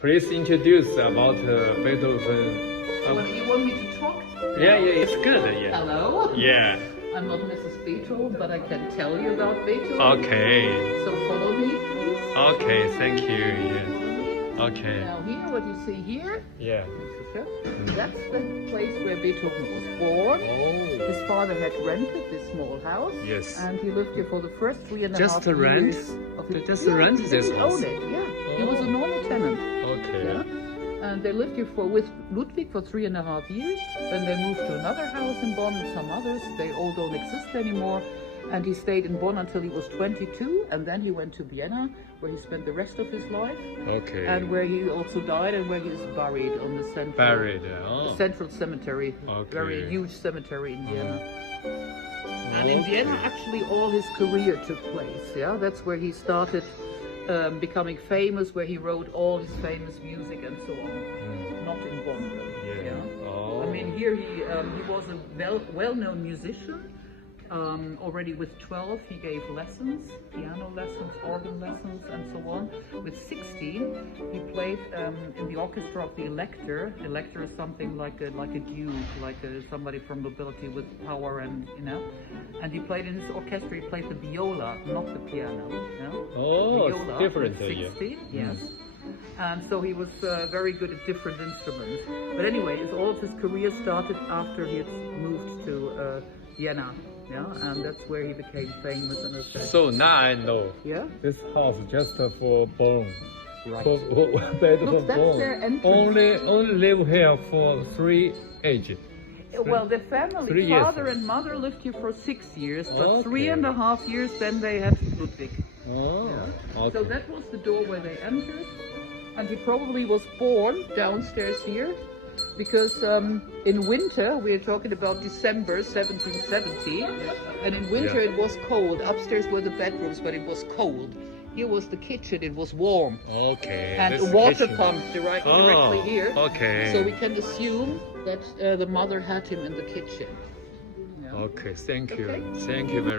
please introduce about Beethoven. Well, you want me to talk? Yeah, it's good. Yeah. Hello? Yeah. I'm not Mrs. Beethoven, but I can tell you about Beethoven. Okay. So follow me, please. Okay. Thank you. Yeah. Okay. Now here, what you see here, Yeah. that's the place where Beethoven was born. Oh. His father had rented this small house. Yes. And he lived here for the first 3.5 Just to rent? years. Just to rent he this didn't house? own it, yeah. He was a normal tenant. Okay. Yeah. And they lived here with Ludwig for 3.5 years. Then they moved to another house in Bonn and some others. They all don't exist anymore. And he stayed in Bonn until he was 22. And then he went to Vienna, where he spent the rest of his life. Okay. And where he also died and where he is buried on the central, Oh. central cemetery. Okay. Very huge cemetery in Vienna. And in Vienna, actually, all his career took place. Yeah, that's where he started becoming famous, where he wrote all his famous music and so on. Not in Bonn, really. Yeah. Oh. I mean, here he was a well-known musician. Already with 12, he gave lessons, piano lessons, organ lessons, and so on. With 16, he played in the orchestra of the Elector. Elector is something like a duke, somebody from nobility with power, and And he played in his orchestra. He played the viola, not the piano. Yeah? Oh, Viola it's different. with 16, yes. And so he was very good at different instruments. But anyway, all of his career started after he had moved to Vienna. Yeah, and that's where he became famous and effective. So now I know. Yeah? This house just for Bonn. Right. For Beethoven Look, that's Bonn. their entrance. Only live here for 3 ages. Well, the family, 3 years. father and mother lived here for 6 years, but Okay. 3.5 years then they had Ludwig. Oh. Yeah? Okay. So that was the door where they entered, and he probably was born downstairs here, because in winter, we are talking about December 1770, and in winter it was cold. Upstairs were the bedrooms, but it was cold. Here was the kitchen, it was warm. Okay. And this a water kitchen. pump directly here. Okay. So we can assume that the mother had him in the kitchen. Yeah. Okay. Thank you. Okay. Thank you very